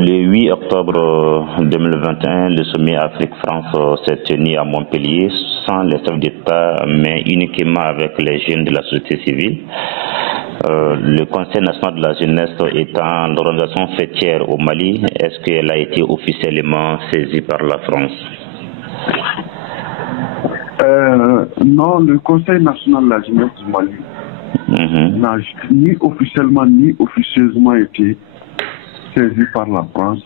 Le 8 octobre 2021, le sommet Afrique-France s'est tenu à Montpellier sans les chefs d'État, mais uniquement avec les jeunes de la société civile. Le Conseil national de la jeunesse étant l'organisation fêtière au Mali, est-ce qu'elle a été officiellement saisie par la France? Non, le Conseil national de la jeunesse du Mali n'a ni officiellement ni officieusement été saisi par la France,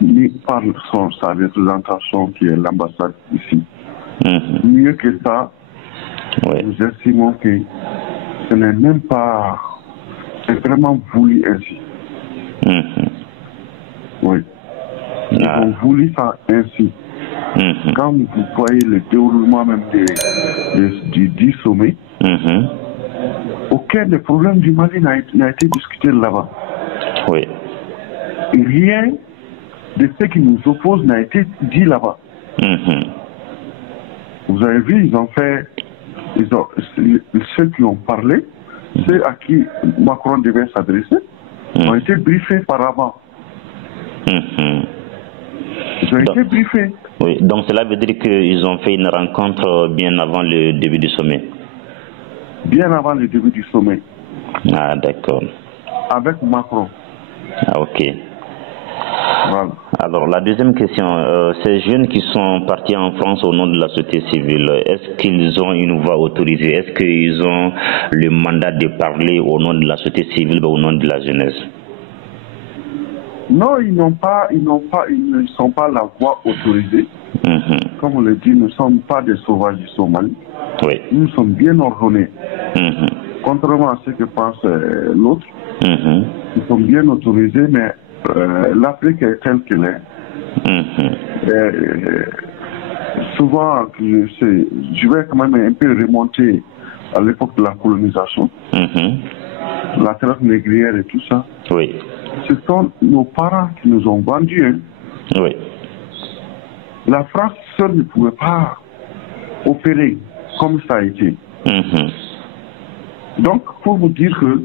ni par sa représentation qui est l'ambassade ici. Mieux que ça, nous estimons que ce n'est même pas, c'est vraiment voulu ainsi. Oui. Ils ont voulu ça ainsi. Quand vous voyez le déroulement même du 10 sommet, aucun des problèmes du Mali n'a été discuté là-bas. Oui. Rien de ce qui nous oppose n'a été dit là-bas. Vous avez vu, ceux qui ont parlé, ceux à qui Macron devait s'adresser, ont été briefés par avant. Ils ont été briefés. Oui, donc cela veut dire qu'ils ont fait une rencontre bien avant le début du sommet. Bien avant le début du sommet. Ah, d'accord. Avec Macron. Ah, ok. Voilà. Alors, la deuxième question, ces jeunes qui sont partis en France au nom de la société civile, est-ce qu'ils ont une voix autorisée? Est-ce qu'ils ont le mandat de parler au nom de la société civile ou au nom de la jeunesse? Non, ils ne sont pas la voix autorisée. Comme on le dit, nous ne sommes pas des sauvages du Somalie. Oui. Nous sommes bien ordonnés. Contrairement à ce que pense l'autre, nous sommes bien autorisés, mais l'Afrique est telle qu'elle est. Souvent, je vais quand même un peu remonter à l'époque de la colonisation, la traite négrière et tout ça. Oui. Ce sont nos parents qui nous ont vendus. Oui. La France seule ne pouvait pas opérer comme ça a été. Donc, pour vous dire que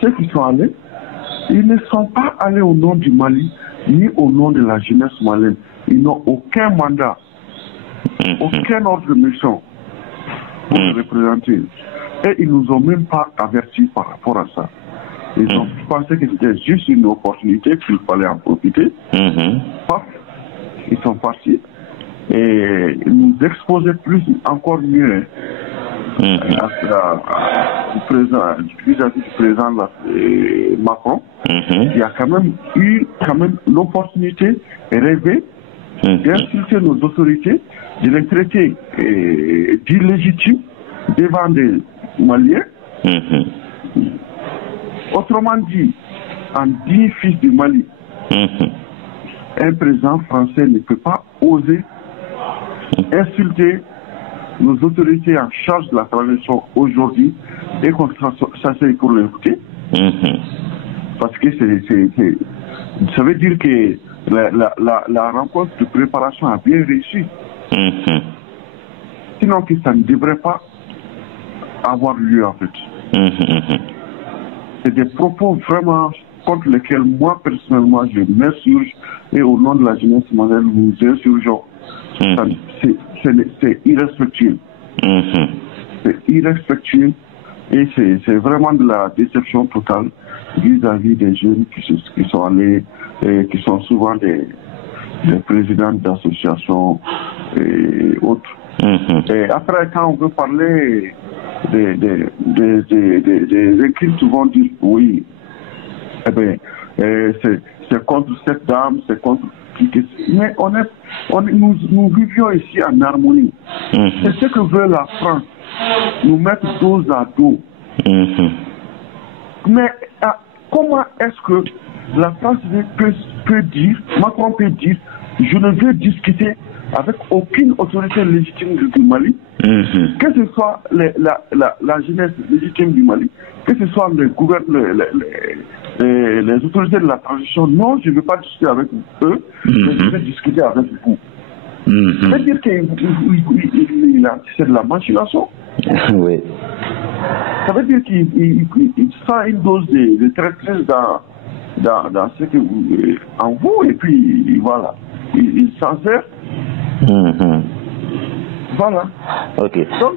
ceux qui sont allés, ils ne sont pas allés au nom du Mali, ni au nom de la jeunesse malienne. Ils n'ont aucun mandat, aucun ordre de mission pour le représenter. Et ils ne nous ont même pas avertis par rapport à ça. Ils ont pensé que c'était juste une opportunité qu'il fallait en profiter. Paf, ils sont partis et nous exposaient encore mieux vis-à-vis du président Macron, qui a quand même eu l'opportunité rêvée d'insulter nos autorités, de les traiter d'illégitimes devant des Maliens. Autrement dit, en 10 fils du Mali, un président français ne peut pas oser insulter nos autorités en charge de la transition aujourd'hui et qu'on s'asseye pour l'écouter. Parce que ça veut dire que la rencontre de préparation a bien réussi. Sinon que ça ne devrait pas avoir lieu en fait. C'est des propos vraiment contre lesquels moi personnellement je m'insurge et au nom de la jeunesse malienne nous insurgeons. C'est irrespectueux. C'est irrespectueux et c'est vraiment de la déception totale vis-à-vis des jeunes qui sont allés et qui sont souvent des présidents d'associations et autres. Et après, quand on veut parler des écrits, souvent dire oui, eh bien, c'est contre cette dame, c'est contre. Mais nous vivions ici en harmonie. C'est ce que veut la France, nous mettre dos à dos. Mais comment est-ce que la France peut dire, Macron peut dire, je ne veux discuter avec aucune autorité légitime du Mali, que ce soit la jeunesse légitime du Mali, que ce soit les autorités de la transition. Non, je ne veux pas discuter avec eux, mais je veux discuter avec vous. Ça veut dire que c'est de la machination. Oui. Ça veut dire qu'il sent une dose de traîtrise dans ce que en vous, et puis voilà, il s'en sert. Voilà. Ok. Donc,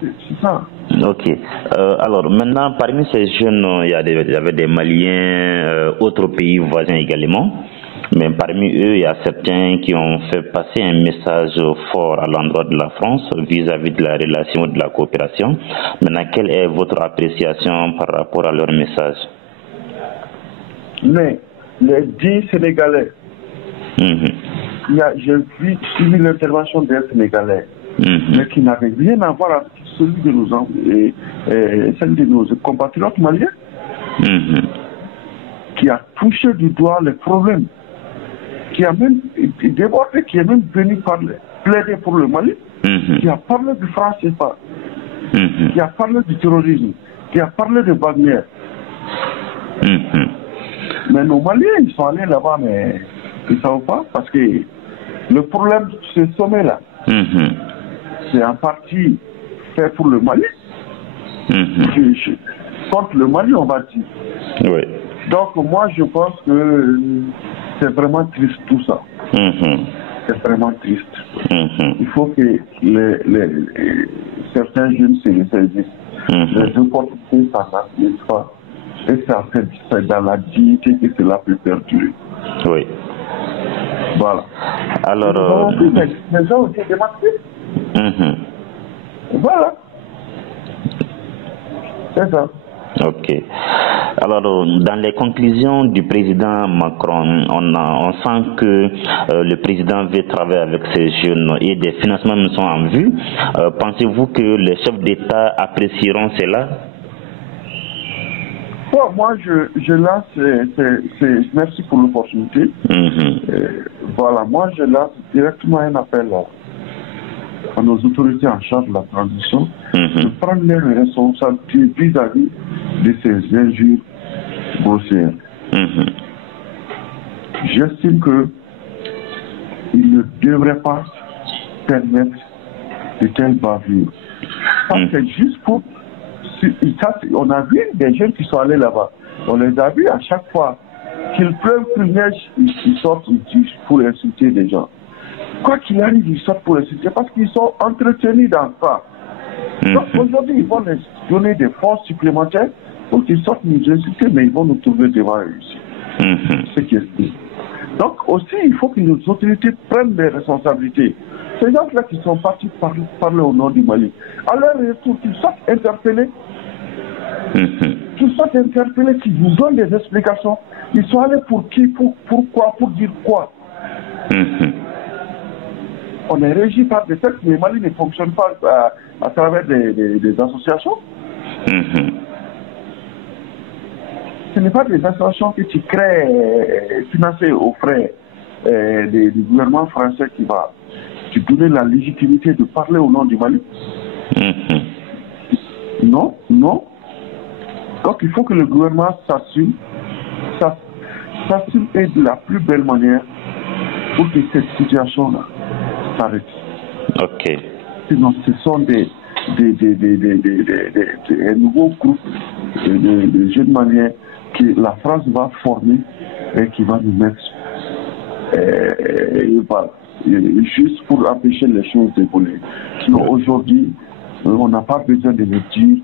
c'est ça. Ok. Alors maintenant, parmi ces jeunes, il y avait des Maliens, autres pays voisins également. Mais parmi eux, il y a certains qui ont fait passer un message fort à l'endroit de la France vis-à-vis de la relation et de la coopération. Maintenant, quelle est votre appréciation par rapport à leur message? Mais les 10 Sénégalais, j'ai suivi l'intervention des Sénégalais, mais qui n'avait rien à voir avec celui de nos compatriotes maliens, qui a touché du doigt les problèmes, qui a même débordé, qui est même venu plaider pour le Mali, qui a parlé du franc CFA, qui a parlé du terrorisme, qui a parlé de Wagner. Mais nos Maliens, ils sont allés là-bas, mais ils ne savent pas, parce que le problème de ce sommet-là, c'est en partie fait pour le Mali. Contre le Mali, on va dire. Oui. Donc moi, je pense que c'est vraiment triste tout ça. C'est vraiment triste. Il faut que certains jeunes se saisissent. Les opportunités, ça n'arrive pas. Et c'est dans la dignité que cela peut perdurer. Oui. Voilà. Alors... Les gens ont été démasqués. Voilà. C'est ça. Ok. Alors, dans les conclusions du président Macron, on sent que le président veut travailler avec ces jeunes et des financements sont en vue. Pensez-vous que les chefs d'État apprécieront cela? Bon, moi, je lance, merci pour l'opportunité. Voilà, moi, je lance directement un appel à nos autorités en charge de la transition de prendre les responsabilités vis-à-vis de ces injures grossières. J'estime qu'il ne devrait pas permettre de telles bavures. C'est juste pour... On a vu des jeunes qui sont allés là-bas. On les a vus à chaque fois qu'il pleuve, qu'il neige, ils sortent pour insulter les gens. Quoi qu'il arrive, ils sortent pour insulter parce qu'ils sont entretenus dans ça. Donc aujourd'hui, ils vont les donner des forces supplémentaires pour qu'ils sortent nous insulter, mais ils vont nous trouver devant eux ici. C'est ce qui est dit. Donc aussi, il faut que nos autorités prennent des responsabilités. Ces gens-là qui sont partis parler au nom du Mali, à leur retour, qu'ils soient interpellés, qu'ils soient interpellés, qu'ils nous donnent des explications. Ils sont allés pour qui, pourquoi, pour dire quoi. On est régi par des textes, mais le Mali ne fonctionne pas à travers des associations. Ce n'est pas des associations que tu crées, financées aux frais du gouvernement français qui va te donner la légitimité de parler au nom du Mali. Non, non. Donc il faut que le gouvernement s'assume et de la plus belle manière pour que cette situation-là s'arrête. Ok. Sinon, ce sont des nouveaux groupes de jeunes Maliens que la France va former et qui va nous mettre juste pour empêcher les choses d'évoluer. Sinon, aujourd'hui, on n'a pas besoin de le dire.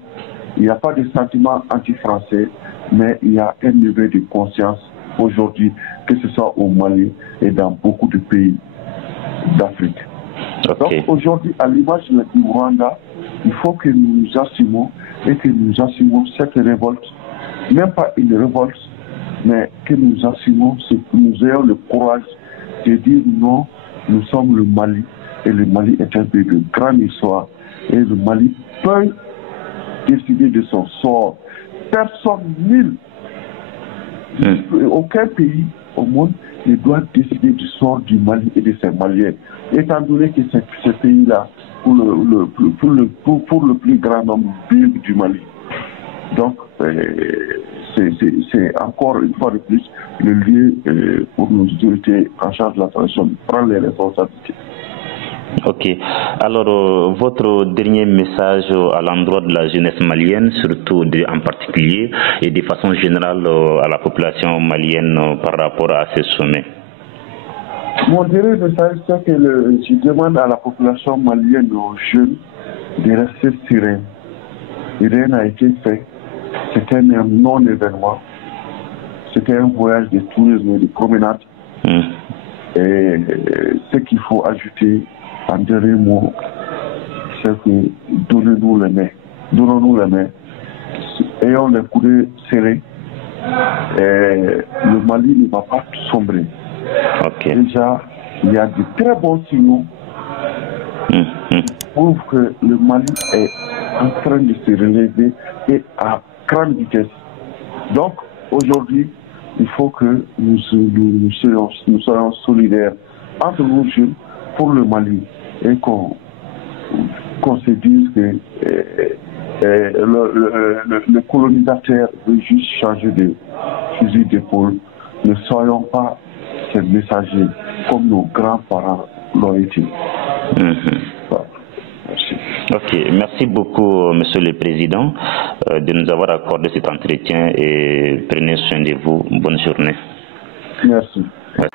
Il n'y a pas de sentiment anti-français, mais il y a un niveau de conscience aujourd'hui, que ce soit au Mali et dans beaucoup de pays d'Afrique. Donc aujourd'hui, à l'image du Rwanda, il faut que nous nous assumons et que nous assumons cette révolte, même pas une révolte, mais que nous assumons, que nous ayons le courage de dire non, nous sommes le Mali et le Mali est un pays de grande histoire et le Mali peut décider de son sort. Personne, nul, aucun pays au monde ne doit décider du sort du Mali et de ses Maliens. Étant donné que ce pays-là, pour le plus grand nombre, vivent du Mali. Donc, c'est encore une fois de plus le lieu pour nos autorités en charge de la transition de prendre les responsabilités. Ok. Alors, votre dernier message à l'endroit de la jeunesse malienne, surtout en particulier, et de façon générale à la population malienne par rapport à ces sommets? Mon dernier message, c'est que je demande à la population malienne, aux jeunes, de rester sereins. Rien n'a été fait. C'était un non-événement. C'était un voyage de tourisme et de promenade. Et ce qu'il faut ajouter en dernier mot, c'est que donnons-nous les mains. Donnons-nous les mains. Ayons les coudes serrés. Le Mali ne va pas sombrer. Okay. Déjà, il y a de très bons signaux qui prouvent que le Mali est en train de se relever et à grande vitesse. Donc, aujourd'hui, il faut que nous soyons solidaires entre nous jeunes pour le Mali et qu'on se dise que le colonisateur veut juste changer de fusil d'épaule. Ne soyons pas ces messagers comme nos grands-parents l'ont été. Merci. Ok, merci beaucoup, Monsieur le Président, de nous avoir accordé cet entretien et prenez soin de vous. Bonne journée. Merci. Ouais.